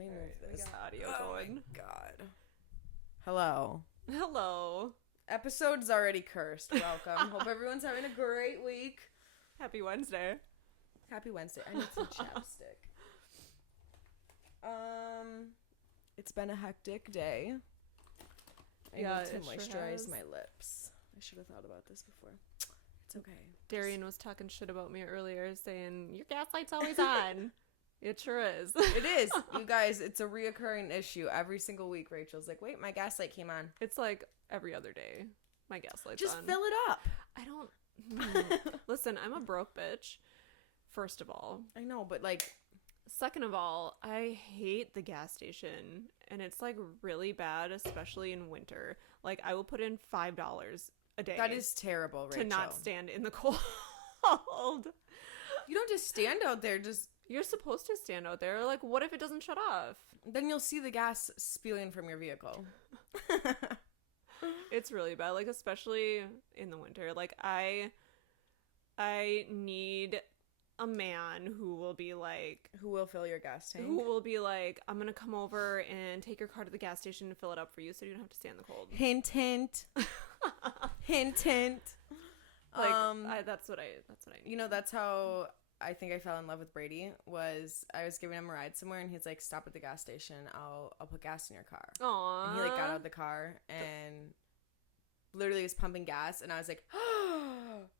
me move this audio going. My God. Hello. Hello. Episode's already cursed. Welcome. Hope everyone's having a great week. Happy Wednesday. Happy Wednesday. I need some chapstick. It's been a hectic day. I need to moisturize my lips. I should have thought about this before. It's okay. Darian was talking shit about me earlier, saying, your gaslight's always on. It sure is. It is. You guys, it's a reoccurring issue. Every single week, Rachel's like, wait, my gaslight came on. It's like every other day. My gaslight's Just on. fill it up. I don't... Listen, I'm a broke bitch, first of all. I know, but like... Second of all, I hate the gas station, and it's like really bad, especially in winter. Like, I will put in $5 a day. That is terrible, Rachel. To not stand in the cold. You don't just stand out there, You're supposed to stand out there. Like, what if it doesn't shut off? Then you'll see the gas spewing from your vehicle. It's really bad, like, especially in the winter. Like, I need a man who will be like... Who will fill your gas tank? Who will be like, I'm going to come over and take your car to the gas station and fill it up for you so you don't have to stand in the cold. Hint, hint. Hint, hint. Like, that's what I need. You know, that's how I think I fell in love with Brady. Was I was giving him a ride somewhere and he's like, stop at the gas station. I'll put gas in your car. Aww. And he like got out of the car and literally was pumping gas, and I was like,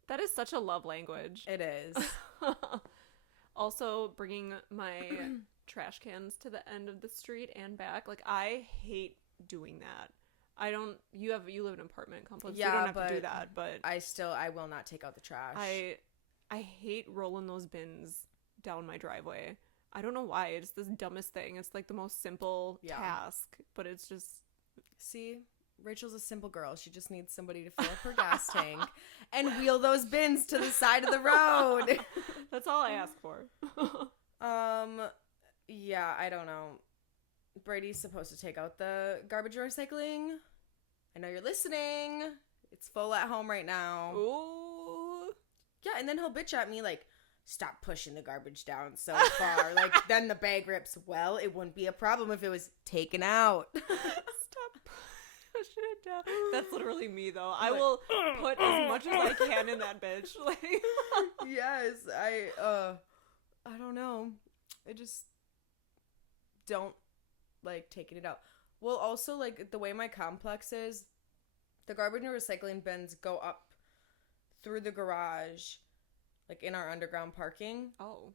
that is such a love language. It is. Also, bringing my trash cans to the end of the street and back. Like, I hate doing that. You live in an apartment complex. Yeah, you don't have to do that, but I will not take out the trash. I hate rolling those bins down my driveway. I don't know why. It's the dumbest thing. It's like the most simple task, but it's just... See? Rachel's a simple girl. She just needs somebody to fill up her gas tank and wheel those bins to the side of the road. That's all I ask for. Yeah, I don't know. Brady's supposed to take out the garbage recycling. I know you're listening. It's full at home right now. Ooh. Yeah, and then he'll bitch at me like, stop pushing the garbage down so far. Like, then the bag rips. Well, it wouldn't be a problem if it was taken out. Stop pushing it down. That's literally me, though. I will put as much as I can in that bitch. Like, yes, I don't know. I just don't like taking it out. Well, also, like, the way my complex is, the garbage and recycling bins go up through the garage, like, in our underground parking. Oh.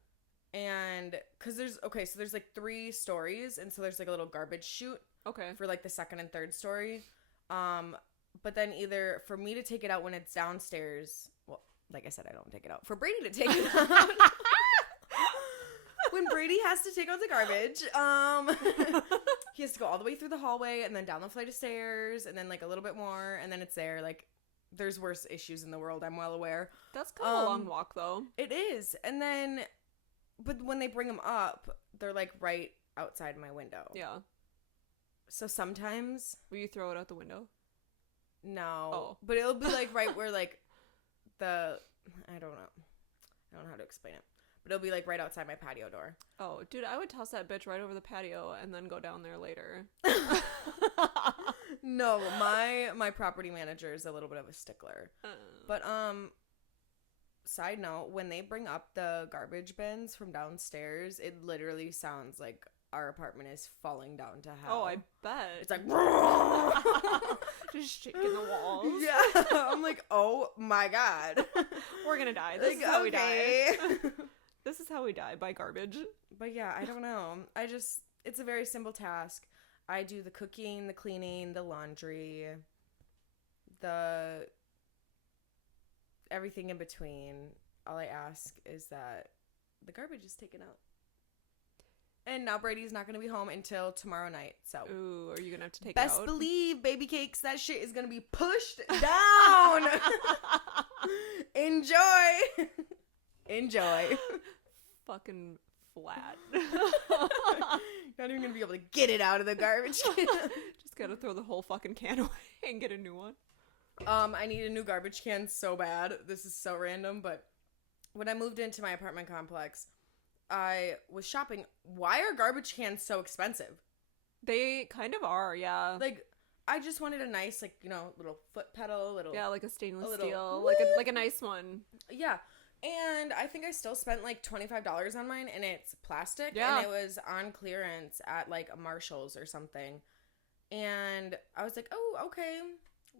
And, because there's like 3 stories, and so there's, like, a little garbage chute. Okay. For, like, the second and third story. But then either for me to take it out when it's downstairs, well, like I said, I don't take it out. For Brady to take it out. When Brady has to take out the garbage, he has to go all the way through the hallway and then down the flight of stairs and then like a little bit more and then it's there. Like, there's worse issues in the world, I'm well aware. That's kind of a long walk, though. It is. And then, but when they bring them up, they're like right outside my window. Yeah. So sometimes... Will you throw it out the window? No. Oh. But it'll be like right where like I don't know. I don't know how to explain it. But it'll be like right outside my patio door. Oh, dude, I would toss that bitch right over the patio and then go down there later. No, my property manager is a little bit of a stickler. But side note, when they bring up the garbage bins from downstairs, it literally sounds like our apartment is falling down to hell. Oh, I bet. It's like just shaking the walls. Yeah. I'm like, oh my God. We're gonna die. This is how we die. This is how we die, by garbage. But yeah, I don't know. It's a very simple task. I do the cooking, the cleaning, the laundry, everything in between. All I ask is that the garbage is taken out. And now Brady's not going to be home until tomorrow night, so. Ooh, are you going to have to take it out? Best believe, baby cakes, that shit is going to be pushed down. Enjoy. Enjoy. Fucking flat. Not even going to be able to get it out of the garbage can. Just got to throw the whole fucking can away and get a new one. I need a new garbage can so bad. This is so random, but when I moved into my apartment complex, I was shopping. Why are garbage cans so expensive? They kind of are, yeah. Like, I just wanted a nice, like, you know, little foot pedal, Yeah, like a stainless little, steel, like a nice one. Yeah. And I think I still spent like $25 on mine, and it's plastic. Yeah. And it was on clearance at like a Marshall's or something. And I was like, oh, okay.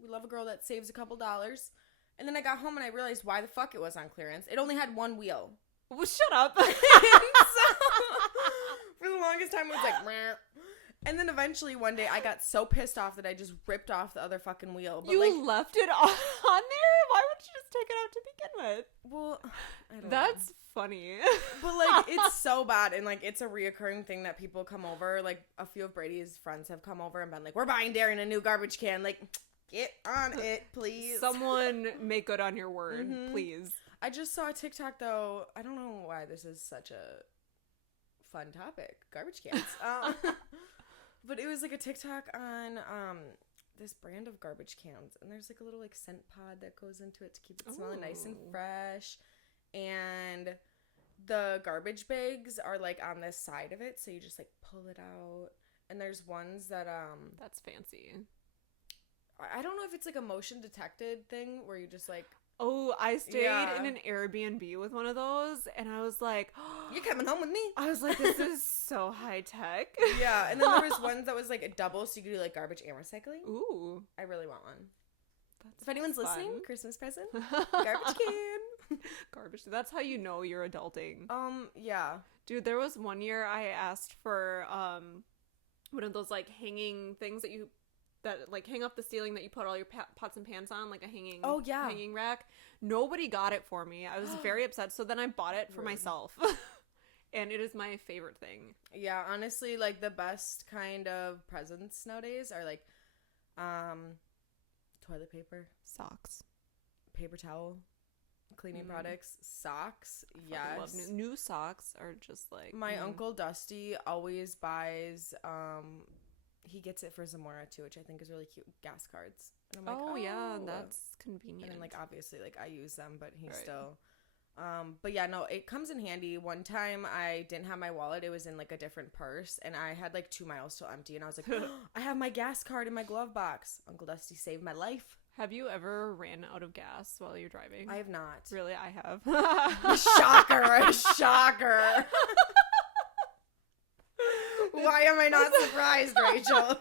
We love a girl that saves a couple dollars. And then I got home and I realized why the fuck it was on clearance. It only had one wheel. Well, shut up. And so, for the longest time, it was like, meh. And then eventually one day I got so pissed off that I just ripped off the other fucking wheel. But you left it on there? Why would you just take it out to begin with? Well, I don't know. That's funny. But, like, it's so bad. And, like, it's a reoccurring thing that people come over. Like, a few of Brady's friends have come over and been like, we're buying Darren a new garbage can. Like, get on it, please. Someone make good on your word, please. I just saw a TikTok, though. I don't know why this is such a fun topic. Garbage cans. But it was, like, a TikTok on this brand of garbage cans. And there's, like, a little, like, scent pod that goes into it to keep it smelling nice and fresh. And the garbage bags are, like, on this side of it. So you just, like, pull it out. And there's ones that, That's fancy. I don't know if it's, like, a motion detected thing where you just, like... Oh, I stayed in an Airbnb with one of those, and I was like... You're coming home with me? I was like, this is so high-tech. Yeah, and then there was ones that was, like, a double, so you could do, like, garbage and recycling. Ooh. I really want one. That's if anyone's fun. listening, Christmas present, garbage can. Garbage. That's how you know you're adulting. Yeah. Dude, there was one year I asked for, one of those, like, hanging things that like hang off the ceiling that you put all your pots and pans on, like a hanging rack. Nobody got it for me. I was very upset. So then I bought it for myself. And it is my favorite thing. Yeah, honestly, like the best kind of presents nowadays are like toilet paper, socks, paper towel, cleaning products, socks. Yes. I love new socks are just like my Uncle Dusty always buys he gets it for Zamora too, which I think is really cute. Gas cards. And I'm like, oh yeah, that's convenient. And then, like, obviously, like, I use them, but he still. But yeah, no, it comes in handy. One time I didn't have my wallet. It was in, like, a different purse, and I had, like, 2 miles till empty, and I was like, oh, I have my gas card in my glove box. Uncle Dusty saved my life. Have you ever ran out of gas while you're driving? I have not. Really, I have. Shocker! Shocker! Why am I not surprised, Rachel?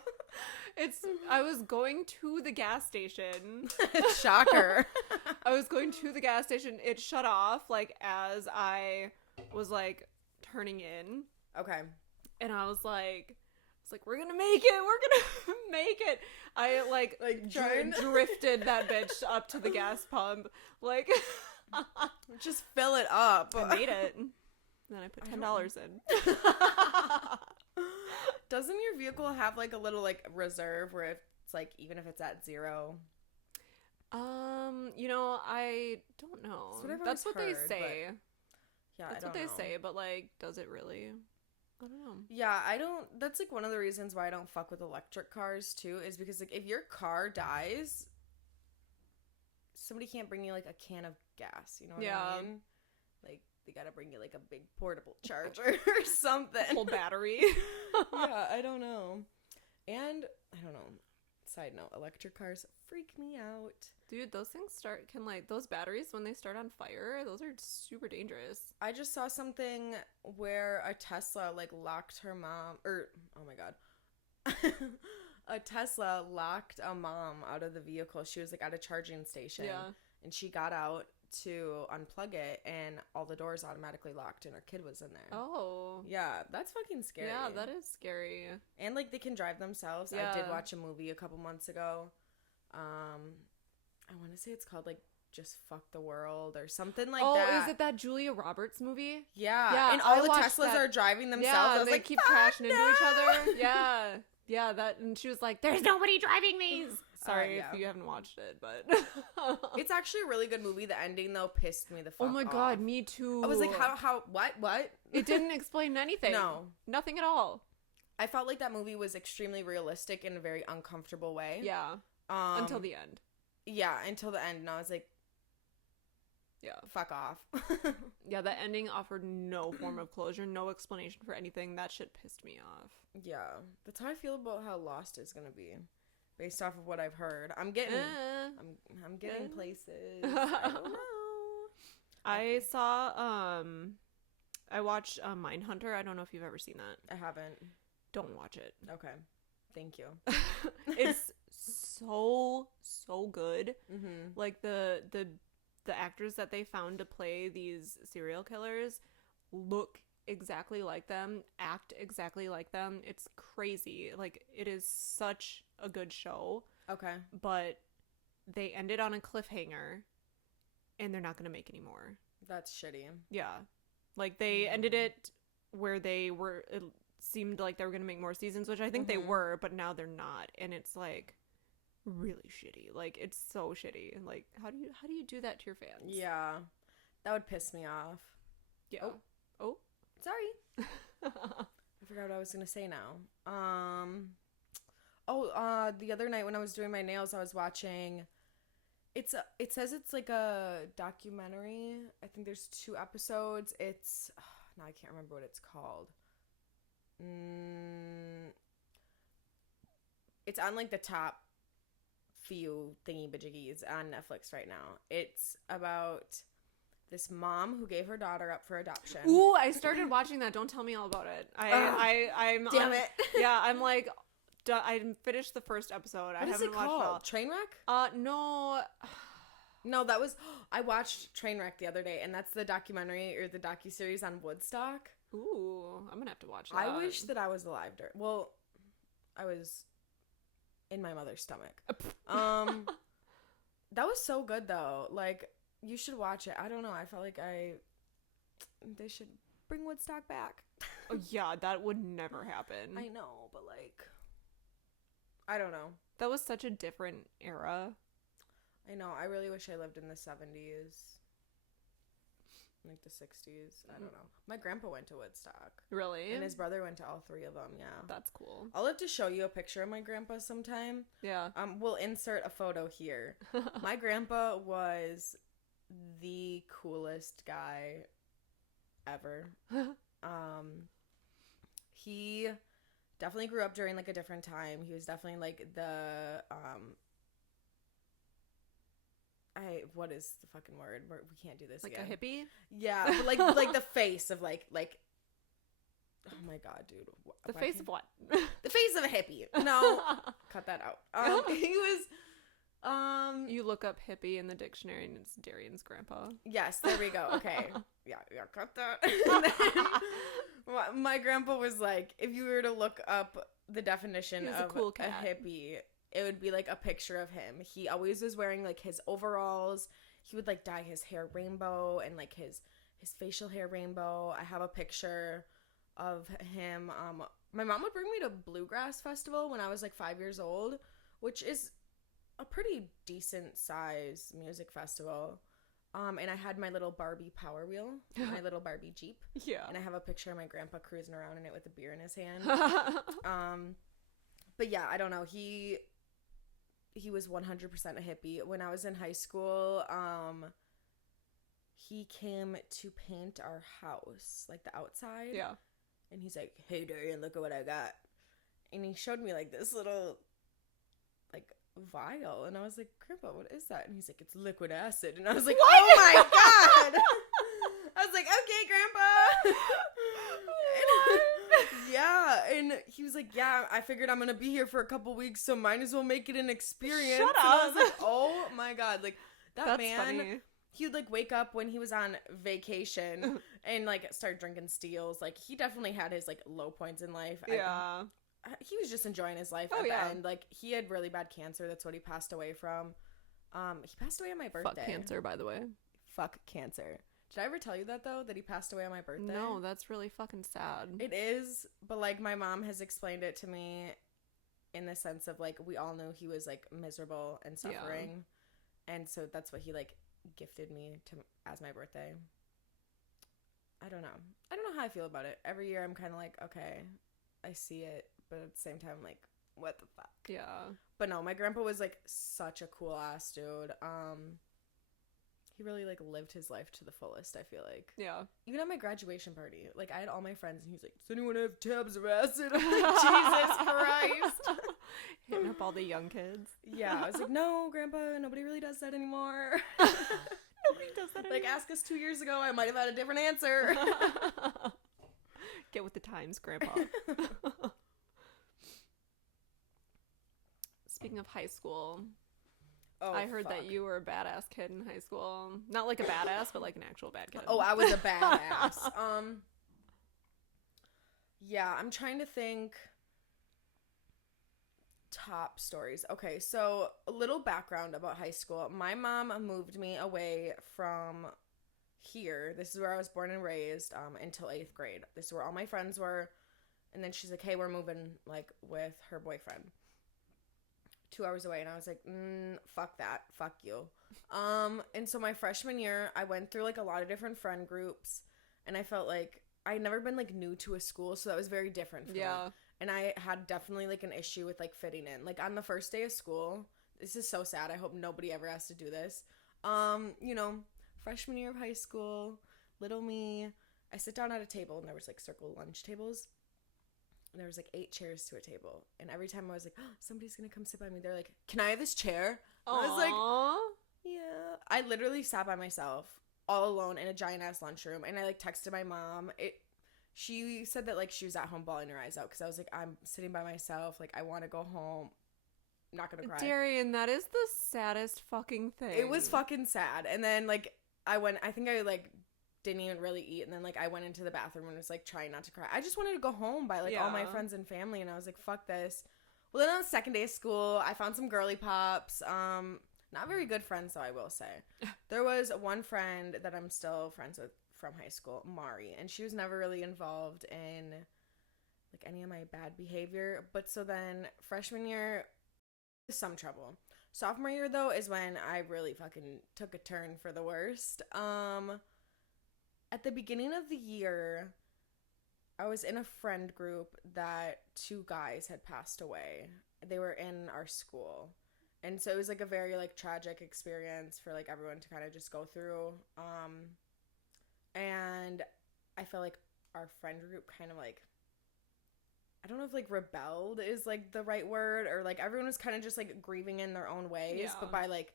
I was going to the gas station. Shocker. I was going to the gas station. It shut off, like, as I was, like, turning in. Okay. And I was like, we're gonna make it. We're gonna make it. I, like drifted that bitch up to the gas pump. Like, just fill it up. I made it. Then I put $10 in. Doesn't your vehicle have, like, a little, like, reserve where it's, like, even if it's at 0? You know, I don't know. That's what they say. Yeah, that's what they say, but, like, does it really? I don't know. Yeah, I don't. That's, like, one of the reasons why I don't fuck with electric cars, too, is because, like, if your car dies, somebody can't bring you, like, a can of gas, you know what I mean? Like, they gotta bring you, like, a big portable charger or something. Full battery. Yeah, I don't know. And, I don't know. Side note, electric cars freak me out. Dude, those things those batteries, when they start on fire, those are super dangerous. I just saw something where a Tesla, like, locked her mom, oh my god. A Tesla locked a mom out of the vehicle. She was, like, at a charging station. Yeah. And she got out to unplug it, and all the doors automatically locked, and her kid was in there. Oh. Yeah, that's fucking scary. Yeah, that is scary. And, like, they can drive themselves. Yeah. I did watch a movie a couple months ago. I want to say it's called, like, Just Fuck the World or something like that. Oh, is it that Julia Roberts movie? Yeah. And all the Teslas are driving themselves. Yeah, they keep crashing into each other. Yeah. Yeah, and she was like, there's nobody driving these. Sorry if you haven't watched it, but it's actually a really good movie. The ending, though, pissed me the fuck off. Oh my god, me too. I was like, what? It didn't explain anything. No. Nothing at all. I felt like that movie was extremely realistic in a very uncomfortable way. Yeah. Until the end. Yeah, until the end. And I was like, Yeah. Fuck off. Yeah, that ending offered no form of closure, no explanation for anything. That shit pissed me off. Yeah. That's how I feel about how Lost is gonna be. Based off of what I've heard. I'm getting places. I don't know. I saw I watched Mindhunter. I don't know if you've ever seen that. I haven't. Don't watch it. Okay. Thank you. It's so good. Mm-hmm. Like the actors that they found to play these serial killers look exactly like them, act exactly like them. It's crazy. Like, it is such a good show. Okay. But they ended on a cliffhanger and they're not going to make any more. That's shitty. Yeah. Like, they ended it where it seemed like they were going to make more seasons, which I think they were, but now they're not. And it's like really shitty. Like, it's so shitty. Like, how do you do that to your fans? Yeah. That would piss me off. Yeah. Oh. Sorry. I forgot what I was going to say now. The other night when I was doing my nails, I was watching it says it's like a documentary. I think there's 2 episodes. It's now I can't remember what it's called. It's on like the top few thingy bajiggies on Netflix right now. It's about this mom who gave her daughter up for adoption. Ooh, I started watching that. Don't tell me all about it. I'm damn it. Yeah, I'm like, I finished the first episode. What is it called? Trainwreck? No. No, that was I watched Trainwreck the other day, and that's the documentary or the docuseries on Woodstock. Ooh, I'm gonna have to watch that. I wish that I was alive well, I was in my mother's stomach. That was so good though. Like, you should watch it. I don't know. I felt like they should bring Woodstock back. Oh, yeah, that would never happen. I know, but like, I don't know. That was such a different era. I know. I really wish I lived in the 70s. Like the 60s. I don't know. My grandpa went to Woodstock. Really? And his brother went to all 3 of them, yeah. That's cool. I'll have to show you a picture of my grandpa sometime. Yeah. We'll insert a photo here. My grandpa was the coolest guy ever. He definitely grew up during like a different time. He was definitely like the what is the fucking word? We can't do this like again. A hippie? Yeah, but like the face of like oh my god, dude. The face of what? The face of a hippie. No. Cut that out. He was you look up hippie in the dictionary and it's Darian's grandpa. Yes, there we go. Okay. Yeah, cut that. My grandpa was like, if you were to look up the definition of a cool cat. A hippie, it would be like a picture of him. He always was wearing like his overalls. He would like dye his hair rainbow and like his facial hair rainbow. I have a picture of him. My mom would bring me to Bluegrass Festival when I was like 5 years old, which is a pretty decent size music festival. And I had my little Barbie Power Wheel, my little Barbie Jeep. Yeah. And I have a picture of my grandpa cruising around in it with a beer in his hand. But yeah, I don't know. He was 100% a hippie. When I was in high school, he came to paint our house, like the outside. Yeah. And he's like, "Hey, Darian, look at what I got." And he showed me like this little like vial, and I was like, "Grandpa, what is that?" and he's like, "It's liquid acid." And I was like, what? "Oh my god." I was like, "Okay, Grandpa." Yeah, and he was like, "Yeah, I figured I'm gonna be here for a couple weeks, so might as well make it an experience." Shut up. And I was like, "Oh my god." Like, that's man funny. He would like wake up when he was on vacation and like start drinking Steels. Like, he definitely had his like low points in life. Yeah. He was just enjoying his life at the end. Like, he had really bad cancer. That's what he passed away from. He passed away on my birthday. Fuck cancer, by the way. Fuck cancer. Did I ever tell you that, though? That he passed away on my birthday? No, that's really fucking sad. It is, but, like, my mom has explained it to me in the sense of, like, we all knew he was, like, miserable and suffering. Yeah. And so that's what he, like, gifted me to as my birthday. I don't know how I feel about it. Every year I'm kind of like, okay, I see it, but at the same time, like, what the fuck? Yeah. But no, my grandpa was like such a cool ass dude. he really like lived his life to the fullest, I feel like. Yeah. Even at my graduation party, like I had all my friends and he was like, does anyone have tabs of acid? I'm like, Jesus Christ. Hitting up all the young kids. Yeah, I was like, no, Grandpa, nobody really does that anymore. Nobody does that anymore. Like, ask us 2 years ago, I might have had a different answer. Get with the times, Grandpa. Speaking of high school, I heard that you were a badass kid in high school. Not like a badass, but like an actual bad kid. Oh, I was a badass. Yeah, I'm trying to think top stories. Okay, so a little background about high school. My mom moved me away from here. This is where I was born and raised until 8th grade. This is where all my friends were. And then she's like, hey, we're moving like with her boyfriend 2 hours away. And I was like, fuck that. Fuck you. And so my freshman year, I went through like a lot of different friend groups. And I felt like I'd never been like new to a school. So that was very different for me. And I had definitely like an issue with like fitting in. Like on the first day of school, this is so sad. I hope nobody ever has to do this. You know, freshman year of high school, little me, I sit down at a table and there was like circle lunch tables. And there was like 8 chairs to a table. And every time I was like, oh, somebody's going to come sit by me. They're like, can I have this chair? And I was like, yeah. I literally sat by myself all alone in a giant ass lunchroom. And I like texted my mom. She said that like she was at home bawling her eyes out because I was like, I'm sitting by myself. Like I want to go home. I'm not going to cry. Darian, that is the saddest fucking thing. It was fucking sad. And then like I think I like didn't even really eat, and then like I went into the bathroom and was like trying not to cry. I just wanted to go home by like all my friends and family, and I was like, fuck this. Well, then on the second day of school, I found some girly pops. Not very good friends though, I will say. There was one friend that I'm still friends with from high school, Mari, and she was never really involved in like any of my bad behavior. But so then freshman year, some trouble. Sophomore year though is when I really fucking took a turn for the worst. At the beginning of the year, I was in a friend group that 2 guys had passed away. They were in our school. And so it was like a very like tragic experience for like everyone to kind of just go through. And I felt like our friend group kind of like, I don't know if like rebelled is like the right word, or like everyone was kind of just like grieving in their own ways, but by like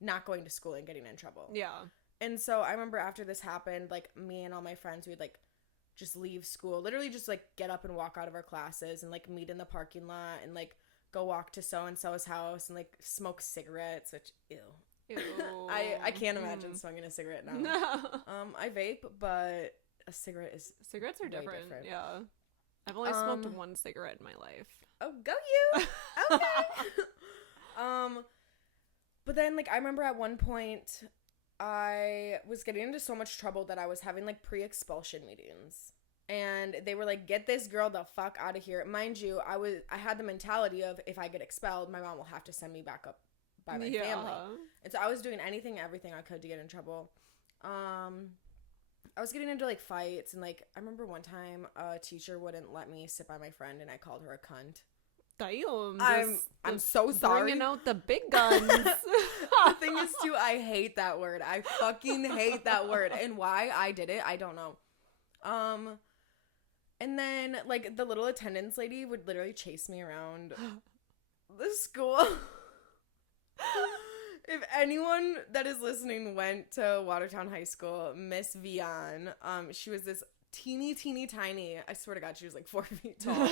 not going to school and getting in trouble. Yeah. And so I remember after this happened, like me and all my friends would like just leave school, literally just like get up and walk out of our classes and like meet in the parking lot and like go walk to so-and-so's house and like smoke cigarettes, which ew. I can't imagine smoking a cigarette now. No. I vape, but a cigarette is cigarettes are different. Yeah. I've only smoked 1 cigarette in my life. Oh, go you. Okay. But then like I remember at one point I was getting into so much trouble that I was having like pre-expulsion meetings. And they were like, get this girl the fuck out of here. Mind you, I had the mentality of if I get expelled, my mom will have to send me back up by my family. And so I was doing everything I could to get in trouble. I was getting into like fights, and like I remember one time a teacher wouldn't let me sit by my friend and I called her a cunt. Damn, I'm so sorry. Bringing out the big guns. The thing is too, I hate that word. I fucking hate that word. And why I did it, I don't know. And then like the little attendance lady would literally chase me around the school. If anyone that is listening went to Watertown High School, Miss Vian, she was this teeny tiny, I swear to God, she was like 4 feet tall.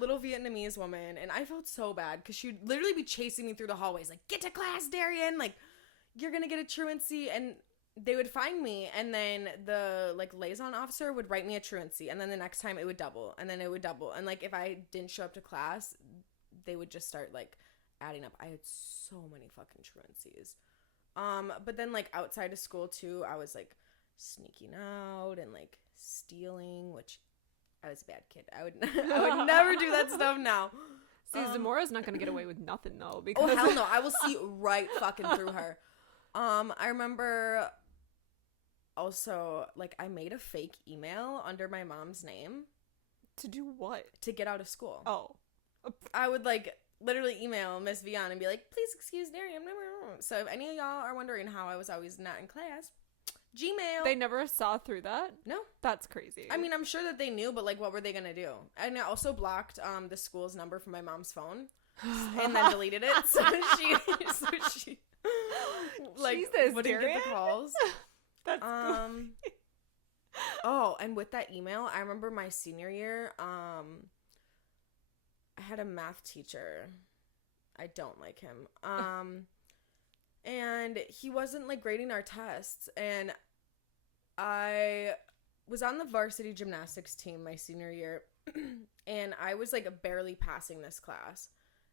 Little Vietnamese woman, and I felt so bad because she'd literally be chasing me through the hallways like, get to class, Darian, like you're gonna get a truancy. And they would find me, and then the like liaison officer would write me a truancy, and then the next time it would double, and then it would double, and like if I didn't show up to class, they would just start like adding up. I had so many fucking truancies. But then like outside of school too, I was like sneaking out and like stealing, which I was a bad kid. I would never do that stuff now. See, Zamora's not gonna get away with nothing though. Because oh hell no, I will see right fucking through her. I remember also like I made a fake email under my mom's name. To do what? To get out of school. Oh. I would like literally email Miss Vian and be like, please excuse Darian. So if any of y'all are wondering how I was always not in class, Gmail. They never saw through that? No. That's crazy. I mean, I'm sure that they knew, but like, what were they gonna do? And I also blocked the school's number from my mom's phone and then deleted it. So she like Jesus, wouldn't Darian? get the calls. That's Oh, and with that email, I remember my senior year, I had a math teacher. I don't like him. And he wasn't like grading our tests, and I was on the varsity gymnastics team my senior year, and I was like barely passing this class.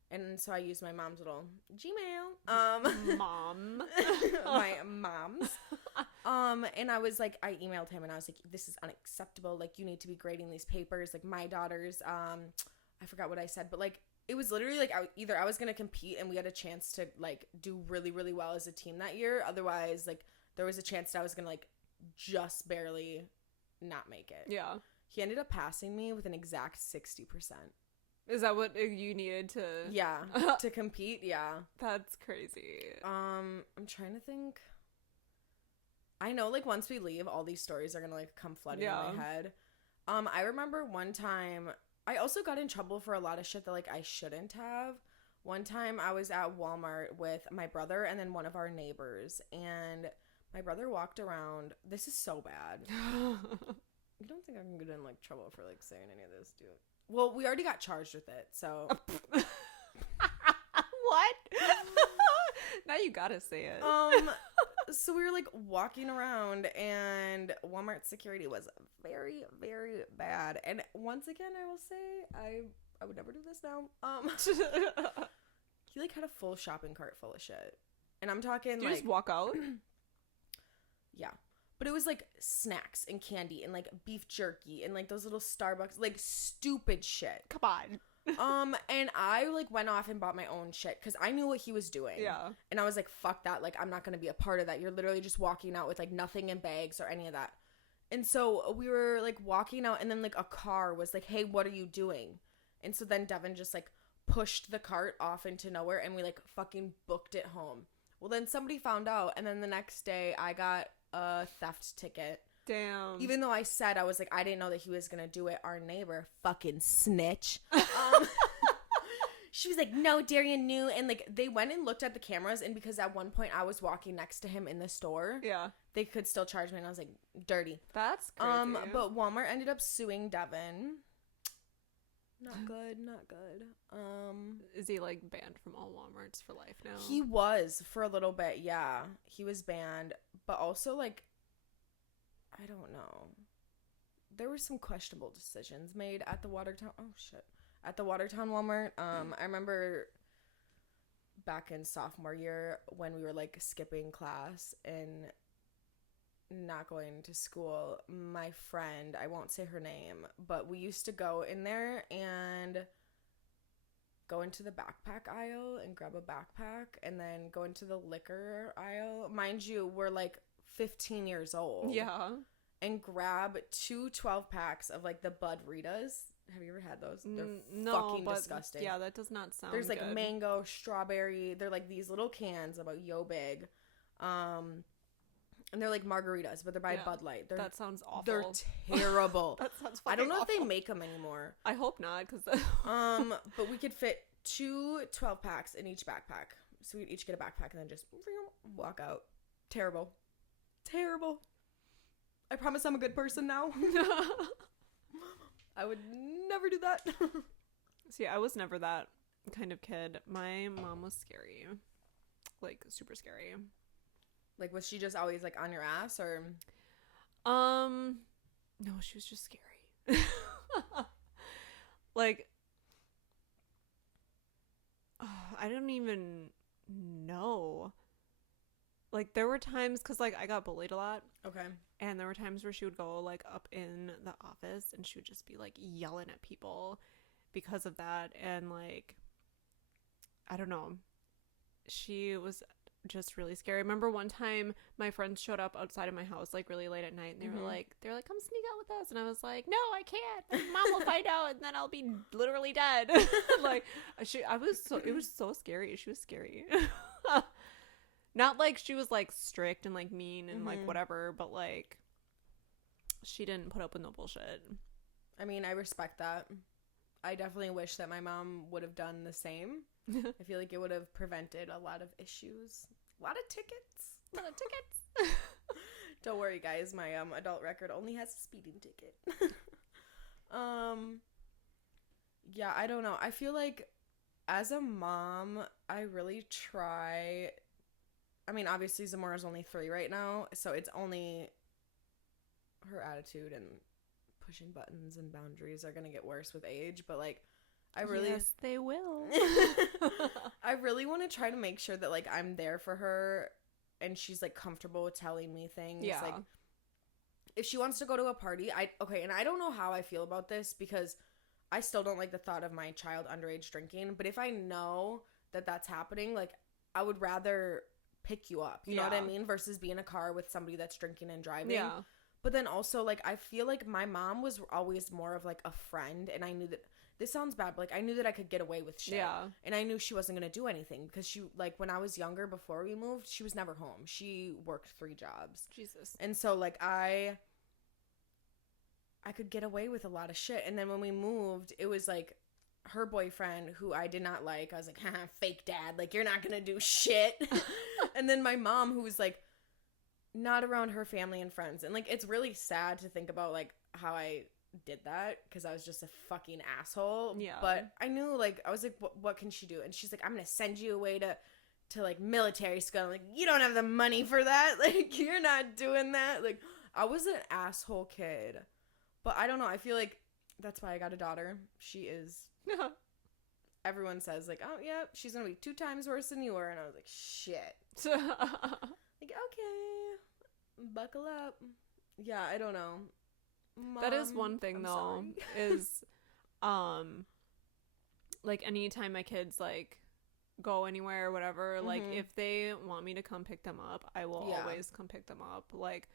And so I used my mom's little Gmail. Mom. My mom's. And I was like, I emailed him and I was like, this is unacceptable. Like, you need to be grading these papers. Like, my daughters, I forgot what I said, but like, it was literally like, I was going to compete and we had a chance to like do really, really well as a team that year. Otherwise, like, there was a chance that I was going to like just barely not make it. Yeah. He ended up passing me with an exact 60%. Is that what you needed to? Yeah, to compete. Yeah, that's crazy. I'm trying to think. I know, like, once we leave, all these stories are gonna like come flooding in my head. I remember one time I also got in trouble for a lot of shit that like I shouldn't have. One time I was at Walmart with my brother and then one of our neighbors, and my brother walked around. This is so bad. You don't think I can get in like trouble for like saying any of this, do it? Well, we already got charged with it, so. What? Now you gotta say it. So we were like walking around, and Walmart security was very, very bad. And once again, I will say, I would never do this now. He like had a full shopping cart full of shit, and I'm talking Did you like just walk out? Yeah. But it was like snacks and candy and like beef jerky and like those little Starbucks, like stupid shit. Come on. And I like went off and bought my own shit because I knew what he was doing. Yeah. And I was like, fuck that. Like, I'm not going to be a part of that. You're literally just walking out with like nothing in bags or any of that. And so we were like walking out, and then like a car was like, hey, what are you doing? And so then Devin just like pushed the cart off into nowhere, and we like fucking booked it home. Well, then somebody found out, and then the next day I got a theft ticket. Damn. Even though I said, I was like, I didn't know that he was gonna do it. Our neighbor, fucking snitch. She was like, no, Darian knew. And like, they went and looked at the cameras, and because at one point I was walking next to him in the store, yeah, they could still charge me, and I was like, dirty. That's crazy. But Walmart ended up suing Devin. Not good. Is he like banned from all Walmarts for life now? He was for a little bit, yeah. He was banned, but also like, I don't know. There were some questionable decisions made at the Watertown. Oh shit, at the Watertown Walmart. I remember back in sophomore year when we were like skipping class and not going to school, my friend, I won't say her name, but we used to go in there and go into the backpack aisle and grab a backpack, and then go into the liquor aisle. Mind you, we're like 15 years old. Yeah. And grab 2 12-packs of like the Bud Ritas. Have you ever had those? They're no, fucking disgusting. Yeah, that does not sound There's like good. mango, strawberry. They're like these little cans about yo big. And they're like margaritas, but they're by Bud Light. That sounds awful. They're terrible. That sounds fucking I don't know awful. if they make them anymore. I hope not, because but we could fit 2 12-packs in each backpack. So we'd each get a backpack and then just walk out. Terrible. I promise I'm a good person now. I would never do that. See, I was never that kind of kid. My mom was scary. Like, super scary. Like, was she just always, like, on your ass, or? No, she was just scary. Like, I don't even know. Like, there were times, because, like, I got bullied a lot. Okay. And there were times where she would go, like, up in the office, and she would just be, like, yelling at people because of that. And, like, I don't know. She was just really scary. I remember one time my friends showed up outside of my house like really late at night, and they were like, come sneak out with us, and I was like, no, I can't. Mom will find out, and then I'll be literally dead. Like, it was so scary. She was scary. Not like she was like strict and like mean and like whatever, but like she didn't put up with no bullshit. I mean, I respect that. I definitely wish that my mom would have done the same. I feel like it would have prevented a lot of issues. A lot of tickets. Don't worry, guys. My adult record only has a speeding ticket. Yeah, I don't know. I feel like as a mom, I really try. I mean, obviously Zamora's only 3 right now, so it's only her attitude and pushing buttons and boundaries are gonna get worse with age, but like Yes, they will. I really want to try to make sure that like I'm there for her and she's like comfortable with telling me things. Yeah. Like if she wants to go to a party, and I don't know how I feel about this because I still don't like the thought of my child underage drinking, but if I know that that's happening, like I would rather pick you up, you know what I mean, versus be in a car with somebody that's drinking and driving. Yeah. But then also like I feel like my mom was always more of like a friend, and I knew that this sounds bad, but like I knew that I could get away with shit. Yeah. And I knew she wasn't going to do anything because she, like, when I was younger before we moved, she was never home. She worked 3 jobs. Jesus. And so like I could get away with a lot of shit. And then when we moved, it was like her boyfriend, who I did not like. I was like, haha, fake dad. Like, you're not going to do shit. And then my mom, who was like not around her family and friends. And like, it's really sad to think about like how I did that because I was just a fucking asshole. Yeah. But I knew, like, I was like, what can she do? And she's like, I'm gonna send you away to like military school. I'm like, you don't have the money for that. Like, you're not doing that. Like, I was an asshole kid. But I don't know. I feel like that's why I got a daughter. She is. Everyone says like, oh yeah, she's gonna be 2 times worse than you were, and I was like, shit. Like, okay, buckle up. Yeah, I don't know. Mom, that is one thing, I'm though, is, like, anytime my kids, like, go anywhere or whatever, like, if they want me to come pick them up, I will always come pick them up. Like,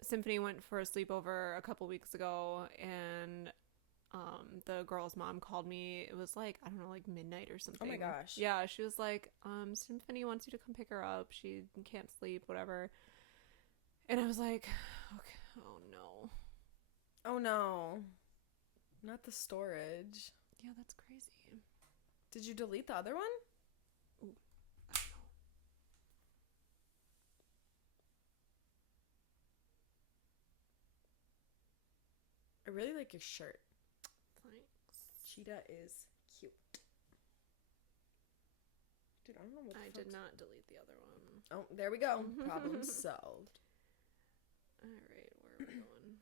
Symphony went for a sleepover a couple weeks ago, and, the girl's mom called me. It was, like, I don't know, like, midnight or something. Oh, my gosh. Yeah, she was like, Symphony wants you to come pick her up. She can't sleep, whatever. And I was like, okay, oh, no. Oh no. Not the storage. Yeah, that's crazy. Did you delete the other one? Ooh, I don't know. I really like your shirt. Thanks. Cheetah is cute. Dude, I don't know what I did not delete the other one. Oh, there we go. Problem solved. Alright, where are we going?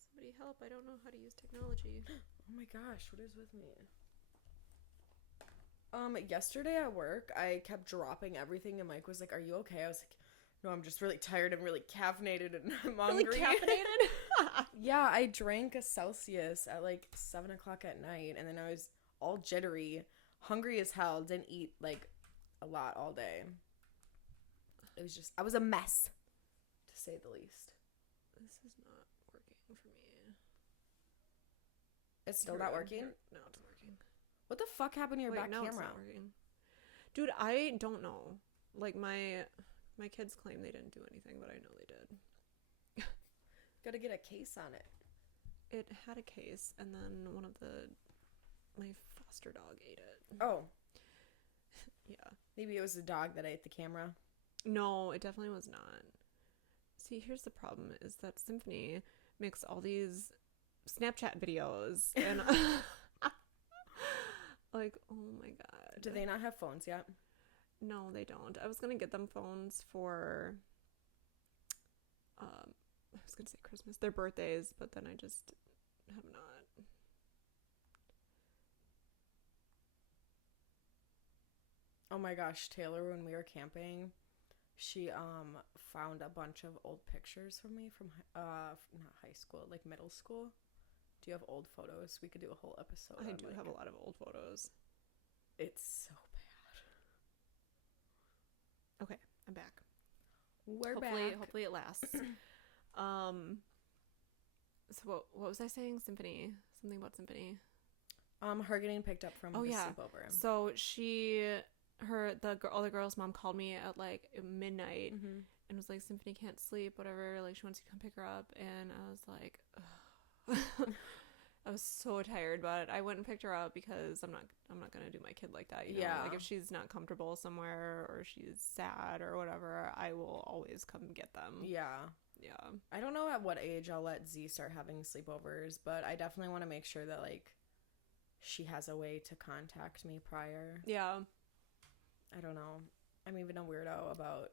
Somebody help, I don't know how to use technology. Oh my gosh, what is with me? Yesterday at work, I kept dropping everything, and Mike was like, are you okay? I was like, no, I'm just really tired and really caffeinated, and I'm hungry. Really caffeinated? Yeah, I drank a Celsius at like 7 o'clock at night, and then I was all jittery, hungry as hell, didn't eat like a lot all day. It was just, I was a mess, to say the least. This is not working for me. It's still not working? No, it's working. What the fuck happened to your back camera? It's not working. Dude, I don't know. Like, my kids claim they didn't do anything, but I know they did. Gotta get a case on it. It had a case, and then my foster dog ate it. Oh. Yeah. Maybe it was the dog that ate the camera. No, it definitely was not. See, here's the problem, is that Symphony makes all these Snapchat videos, and like, oh my god. Do they not have phones yet? No, they don't. I was gonna get them phones for, I was gonna say Christmas, their birthdays, but then I just have not. Oh my gosh, Taylor, when we were camping, she found a bunch of old pictures from me from not high school, like middle school. Do you have old photos? We could do a whole episode. I do have a lot of old photos. It's so bad. We're hopefully, back. Hopefully it lasts. So what was I saying? Symphony. Something about Symphony. Her getting picked up from the sleepover. So all the girls' mom called me at like midnight and was like, Symphony can't sleep, whatever. Like, she wants you to come pick her up. And I was like, ugh. I was so tired, but I went and picked her up because I'm not gonna do my kid like that. You know? Like, if she's not comfortable somewhere or she's sad or whatever, I will always come get them. Yeah. I don't know at what age I'll let Z start having sleepovers, but I definitely want to make sure that like she has a way to contact me prior. Yeah. I don't know. I'm even a weirdo about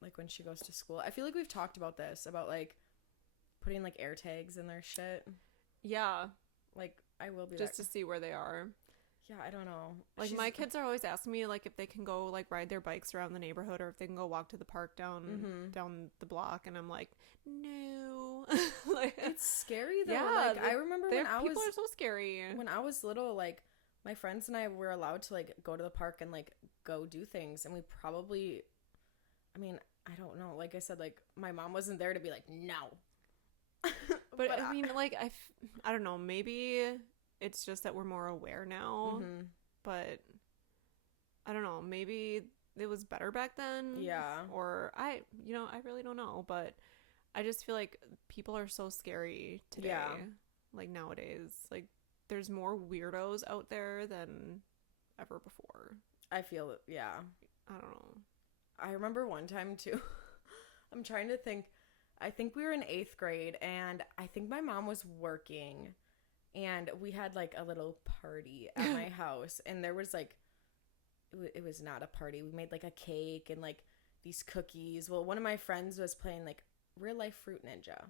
like when she goes to school. I feel like we've talked about this, about like putting like air tags in their shit. Yeah. Like, I will be just to see where they are. Yeah, I don't know. Like, my kids are always asking me like if they can go like ride their bikes around the neighborhood or if they can go walk to the park down the block, and I'm like, no. Like, it's scary though. Yeah, like, I remember when people are so scary. When I was little, like my friends and I were allowed to like go to the park and like go do things, and we probably, I mean, I don't know. Like I said, like my mom wasn't there to be like, no. But I mean, like, I don't know, maybe it's just that we're more aware now, but I don't know, maybe it was better back then. Yeah. Or I really don't know, but I just feel like people are so scary today. Yeah. Like, nowadays, like, there's more weirdos out there than ever before. I feel it. Yeah. I don't know. I remember one time too. I'm trying to think. I think we were in 8th grade, and I think my mom was working, and we had like a little party at my house, and there was like, it was not a party. We made like a cake and like these cookies. Well, one of my friends was playing like real life Fruit Ninja.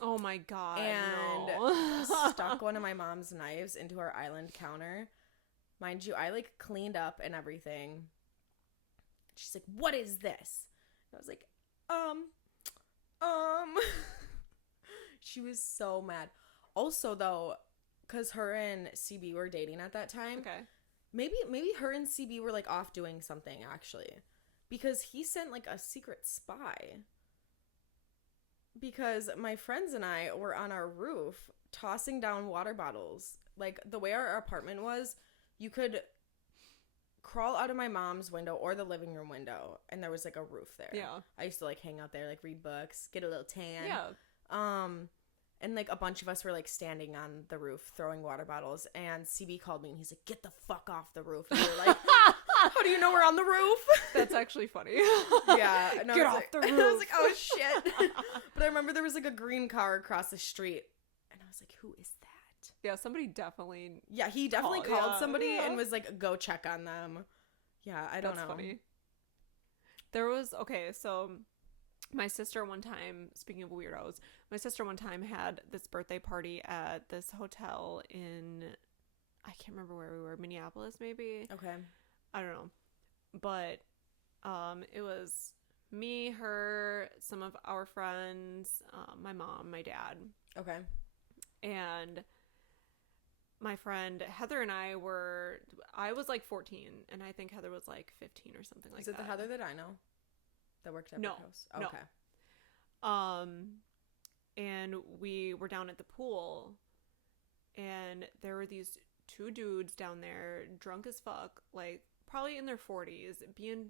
Oh my God. And stuck one of my mom's knives into our island counter. Mind you, I like cleaned up and everything. She's like, what is this? And I was like, she was so mad. Also, though, because her and CB were dating at that time. Okay. Maybe her and CB were like off doing something, actually, because he sent like a secret spy. Because my friends and I were on our roof tossing down water bottles. Like, the way our apartment was, you could crawl out of my mom's window or the living room window, and there was like a roof there. Yeah. I used to like hang out there, like read books, get a little tan. Yeah. And like a bunch of us were like standing on the roof throwing water bottles, and CB called me and he's like, get the fuck off the roof. And we were like, how do you know we're on the roof? That's actually funny. Yeah. And get off the roof. I was like, oh shit. But I remember there was like a green car across the street, and I was like, who is that? Yeah, somebody definitely. Yeah, he definitely called somebody and was like, go check on them. Yeah, I don't know. That's funny. There was, okay, so my sister one time, speaking of weirdos, my sister one time had this birthday party at this hotel in, I can't remember where we were, Minneapolis maybe? Okay. I don't know. But it was me, her, some of our friends, my mom, my dad. Okay. And my friend Heather and I was like 14, and I think Heather was like 15 or something like that. Is it the Heather that I know? That worked at the house? Okay. No. And we were down at the pool, and there were these two dudes down there, drunk as fuck, like probably in their 40s, being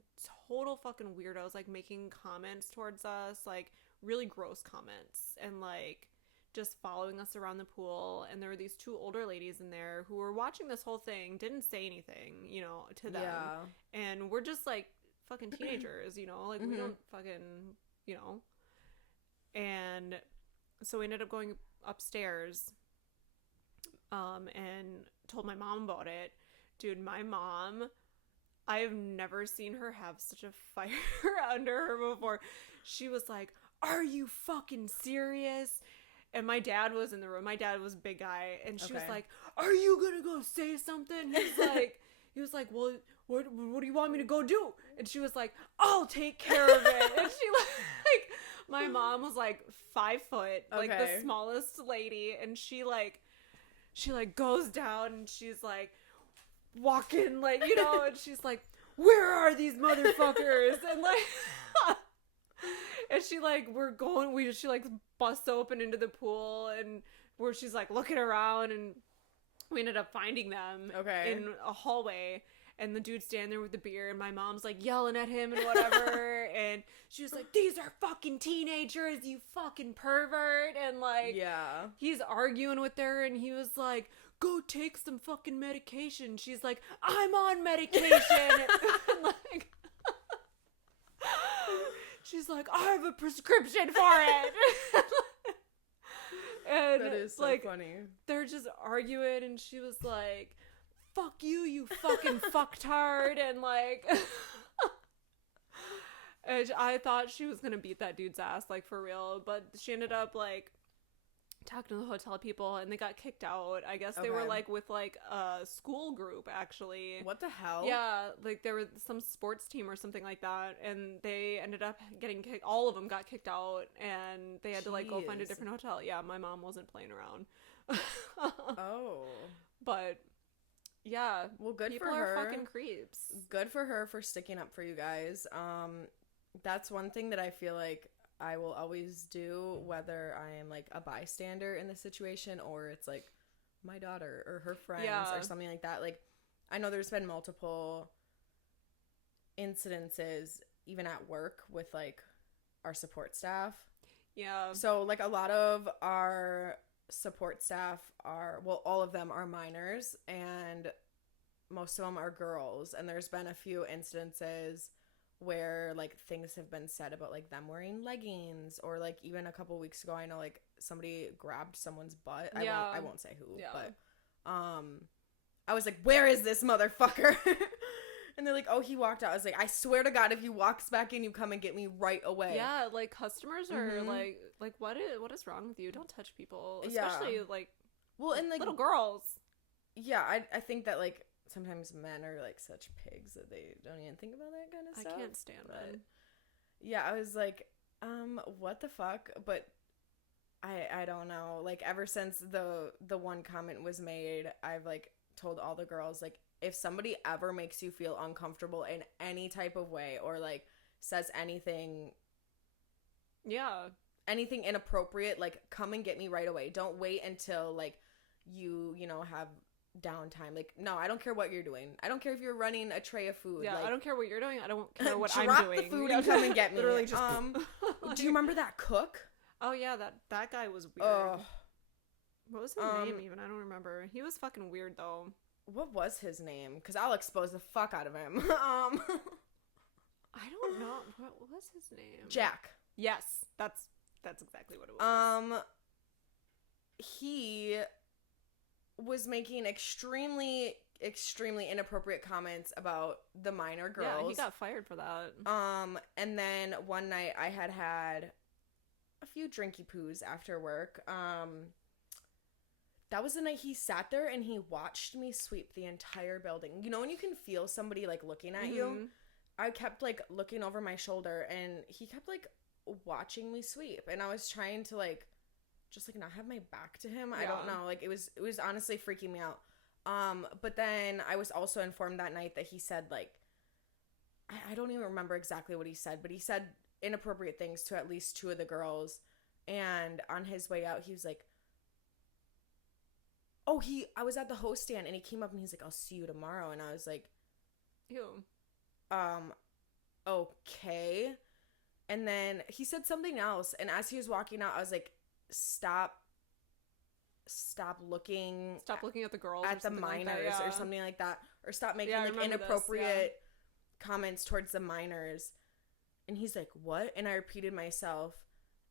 total fucking weirdos, like making comments towards us, like really gross comments, and like just following us around the pool. And there were these two older ladies in there who were watching this whole thing, didn't say anything, you know, to them. Yeah. And we're just like fucking teenagers, you know, like we don't fucking, you know. And so we ended up going upstairs and told my mom about it. Dude, my mom, I have never seen her have such a fire under her before. She was like, are you fucking serious? And my dad was in the room. My dad was a big guy. And she was like, are you gonna go say something? He was like, well, what do you want me to go do? And she was like, I'll take care of it. And she like, my mom was like 5 foot, like the smallest lady. And she goes down and she's like walking, like, you know, and she's like, where are these motherfuckers? And like, And she she like busts open into the pool, and where she's like looking around, and we ended up finding them in a hallway. And the dude's standing there with the beer, and my mom's like yelling at him and whatever. And she was like, "These are fucking teenagers, you fucking pervert!" And like, he's arguing with her, and he was like, "Go take some fucking medication." She's like, "I'm on medication." And like, she's like, "I have a prescription for it." And that is so like, funny. They're just arguing, and she was like, "Fuck you, you fucking fucktard," and like, and I thought she was gonna beat that dude's ass, like, for real, but she ended up like talking to the hotel people, and they got kicked out. I guess they were like with like a school group, actually. What the hell? Yeah, like there was some sports team or something like that, and they ended up getting kicked. All of them got kicked out, and they had to like go find a different hotel. Yeah, my mom wasn't playing around. Oh, but yeah, well, good people for her. Are fucking creeps. Good for her for sticking up for you guys. That's one thing that I feel like I will always do, whether I am like a bystander in the situation or it's like my daughter or her friends or something like that. Like, I know there's been multiple incidences even at work with like our support staff. Yeah. So like a lot of our support staff are, well, all of them are minors, and most of them are girls, and there's been a few instances where like things have been said about like them wearing leggings, or like even a couple weeks ago I know like somebody grabbed someone's butt. I won't say who, but I was like, "Where is this motherfucker?" And they're like, "Oh, he walked out." I was like, "I swear to God, if he walks back in, you come and get me right away." Yeah, like customers are like what is wrong with you? Don't touch people, especially like, well, and like little girls. Yeah, I think that like sometimes men are like such pigs that they don't even think about that kind of stuff. I can't stand it. Yeah, I was like, what the fuck? But I don't know. Like, ever since the one comment was made, I've like told all the girls, like, if somebody ever makes you feel uncomfortable in any type of way, or like says anything anything inappropriate, like, come and get me right away. Don't wait until like you know have downtime. Like, no, I don't care what you're doing. I don't care if you're running a tray of food. Yeah, like, I don't care what you're doing. I don't care what I'm doing. Drop the food and come and get me. Literally just do you remember that cook? Oh yeah, that guy was weird. What was his name even? I don't remember. He was fucking weird though. What was his name? Because I'll expose the fuck out of him. I don't know. What was his name? Jack. Yes, that's exactly what it was. He was making extremely inappropriate comments about the minor girls. Yeah, he got fired for that. And then one night I had a few drinky poos after work. That was the night he sat there and he watched me sweep the entire building. You know when you can feel somebody like looking at you? I kept like looking over my shoulder, and he kept like watching me sweep, and I was trying to like just like not have my back to him. I don't know, like it was honestly freaking me out. But then I was also informed that night that he said like, I don't even remember exactly what he said, but he said inappropriate things to at least two of the girls. And on his way out, he was like, I was at the host stand, and he came up and he's like, "I'll see you tomorrow." And I was like, ew. Okay. And then he said something else, and as he was walking out, I was like, stop looking at the girls, at the minors, or something like that, or stop making like inappropriate comments towards the minors. And he's like, "What?" And I repeated myself,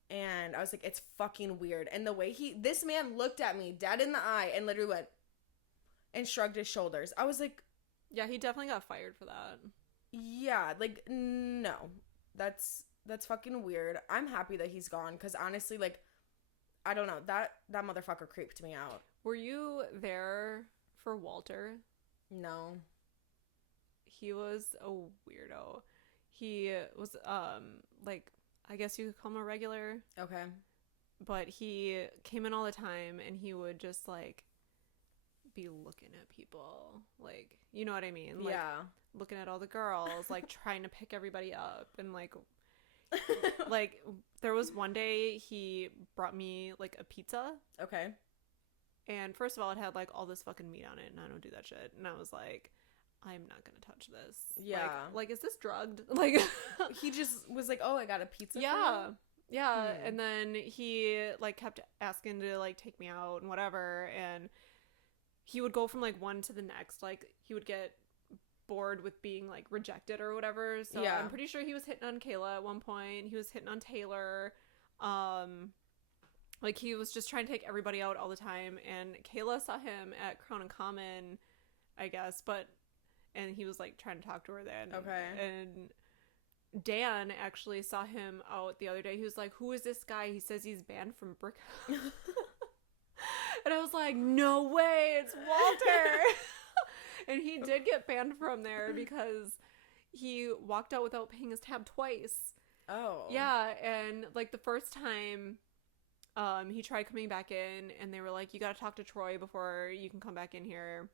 and I was like, "It's fucking weird." And the way this man looked at me dead in the eye and literally went and shrugged his shoulders. I was like, yeah, he definitely got fired for that. Yeah, like, no, that's fucking weird. I'm happy that he's gone, because honestly, like, I don't know, that motherfucker creeped me out. Were you there for Walter? No. He was a weirdo. He was like, I guess you could call him a regular. Okay. But he came in all the time, and he would just like be looking at people, like, you know what I mean? Like, looking at all the girls, like trying to pick everybody up, and like Like, there was one day he brought me, like, a pizza. Okay. And first of all, it had, like, all this fucking meat on it, and I don't do that shit. And I was like, I'm not gonna touch this. Yeah. Like is this drugged? Like, he just was like, oh, I got a pizza. Yeah. Yeah. And then he, like, kept asking to, like, take me out and whatever. And he would go from, like, one to the next. Like, he would get bored with being, like, rejected or whatever. So yeah. I'm pretty sure he was hitting on Kayla at one point. He was hitting on Taylor. Like, he was just trying to take everybody out all the time. And Kayla saw him at Crown and Common, I guess. And he was, like, trying to talk to her then. Okay. And Dan actually saw him out the other day. He was like, who is this guy? He says he's banned from Brick. And I was like, no way, it's Walter. And he did get banned from there because he walked out without paying his tab twice. Oh. Yeah, and, like, the first time he tried coming back in, and they were like, you gotta talk to Troy before you can come back in here.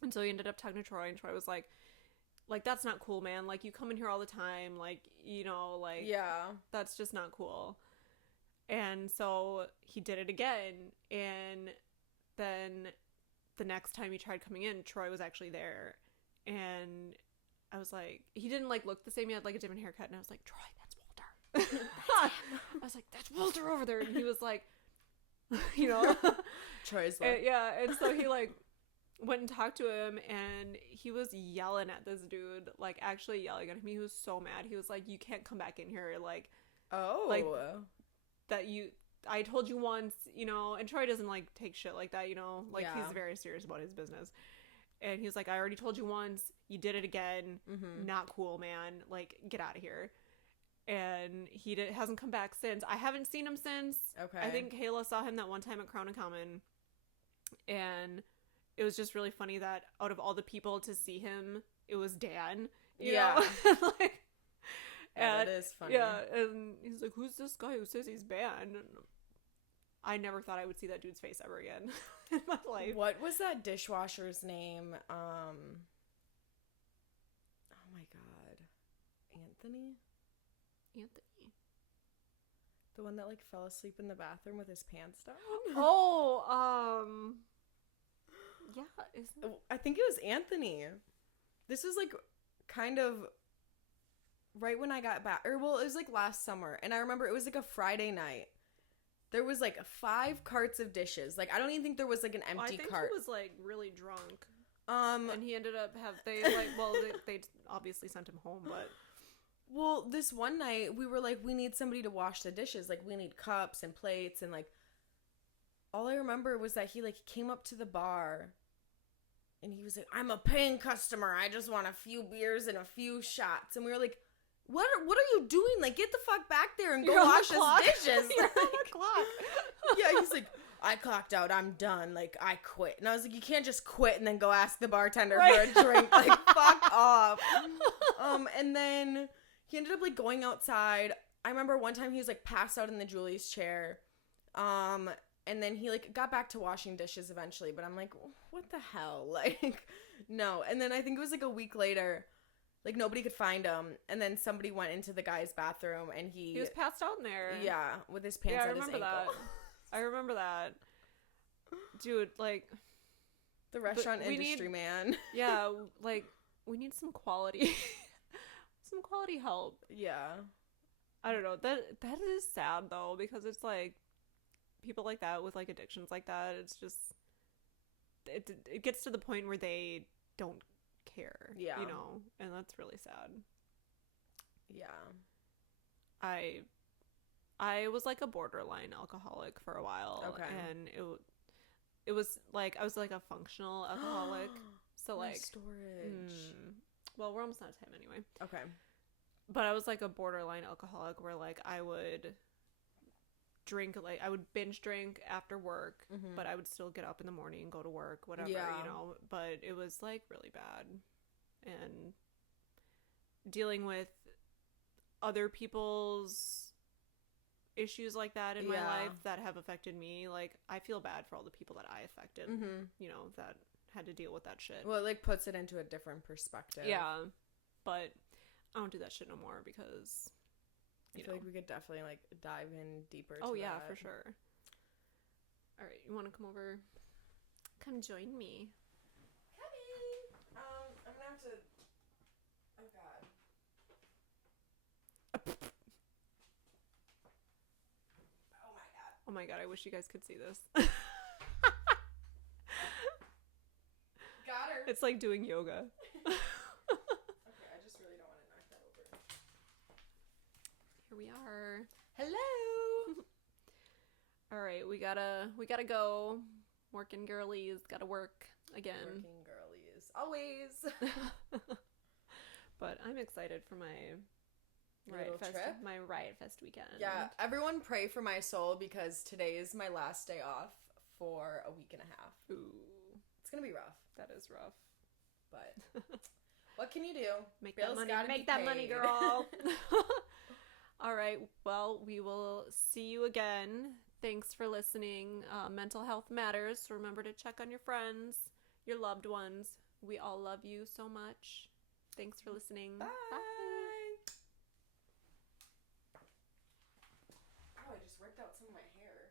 And so he ended up talking to Troy, and Troy was like, that's not cool, man. Like, you come in here all the time. Like, you know, like, yeah, that's just not cool. And so he did it again. And then the next time he tried coming in, Troy was actually there. And I was like, he didn't, like, look the same. He had, like, a different haircut. And I was like, Troy, that's Walter. I was like, that's Walter over there. And he was like, you know. Troy's like. Yeah. And so he, like, went and talked to him, and he was yelling at this dude, like, actually yelling at him. He was so mad. He was like, you can't come back in here, like, oh, like, I told you once, you know. And Troy doesn't, like, take shit like that, you know, like, yeah. He's very serious about his business. And he was like, I already told you once, you did it again, not cool, man, like, get out of here. And he hasn't come back since. I haven't seen him since. Okay. I think Kayla saw him that one time at Crown and Common, and it was just really funny that out of all the people to see him, it was Dan. You know? Like, yeah, that is funny. Yeah, and he's like, who's this guy who says he's banned? And I never thought I would see that dude's face ever again in my life. What was that dishwasher's name? Oh my god. Anthony? The one that, like, fell asleep in the bathroom with his pants down? Oh, yeah, I think it was Anthony. This was, like, kind of right when I got back. Or, well, it was, like, last summer. And I remember it was, like, a Friday night. There was, like, 5 carts of dishes. Like, I don't even think there was, like, an empty cart. I think he was, like, really drunk. And he ended up they obviously sent him home, but. Well, this one night, we were like, we need somebody to wash the dishes. Like, we need cups and plates, and, like, all I remember was that he, like, came up to the bar, and he was like, I'm a paying customer. I just want a few beers and a few shots. And we were like, what are you doing? Like, get the fuck back there and go wash his dishes. You're on the clock. Yeah, he's like, I clocked out. I'm done. Like, I quit. And I was like, you can't just quit and then go ask the bartender for a drink. Like, fuck off. And then he ended up, like, going outside. I remember one time he was, like, passed out in the Julie's chair. And then he, like, got back to washing dishes eventually. But I'm like, what the hell? Like, no. And then I think it was, like, a week later, like, nobody could find him. And then somebody went into the guy's bathroom, and he was passed out in there. Yeah, with his pants on his ankle. I remember that. Dude, like, the restaurant industry, man. Yeah, like, we need some quality. Some quality help. Yeah. I don't know. That is sad, though, because it's, like, people like that with, like, addictions like that, it's just, it gets to the point where they don't care. Yeah. You know? And that's really sad. Yeah. I was, like, a borderline alcoholic for a while. Okay. And it was, like, I was, like, a functional alcoholic. So, like, storage. Well, we're almost out of time anyway. Okay. But I was, like, a borderline alcoholic where, like, I would drink, like, I would binge drink after work, but I would still get up in the morning and go to work, whatever, you know. But it was, like, really bad. And dealing with other people's issues like that in my life that have affected me, like, I feel bad for all the people that I affected, you know, that had to deal with that shit. Well, it, like, puts it into a different perspective. Yeah. But I don't do that shit no more because I feel like we could definitely like dive in deeper to yeah, that. for sure. All right, you want to come over? Come join me. Coming. I'm gonna have to. Oh God. Oh my God. Oh my God, I wish you guys could see this. Got her. It's like doing yoga. Okay, I just really don't want to knock that over. Here we are. Hello. All right, we gotta go. Working girlies, gotta work again. Working girlies, always. But I'm excited for my Riot Fest weekend. Yeah, everyone pray for my soul because today is my last day off for a week and a half. Ooh, it's gonna be rough. That is rough, but what can you do? Make that money, girl. All right, well, we will see you again. Thanks for listening. Mental health matters. So remember to check on your friends, your loved ones. We all love you so much. Thanks for listening. Bye. Oh, I just ripped out some of my hair.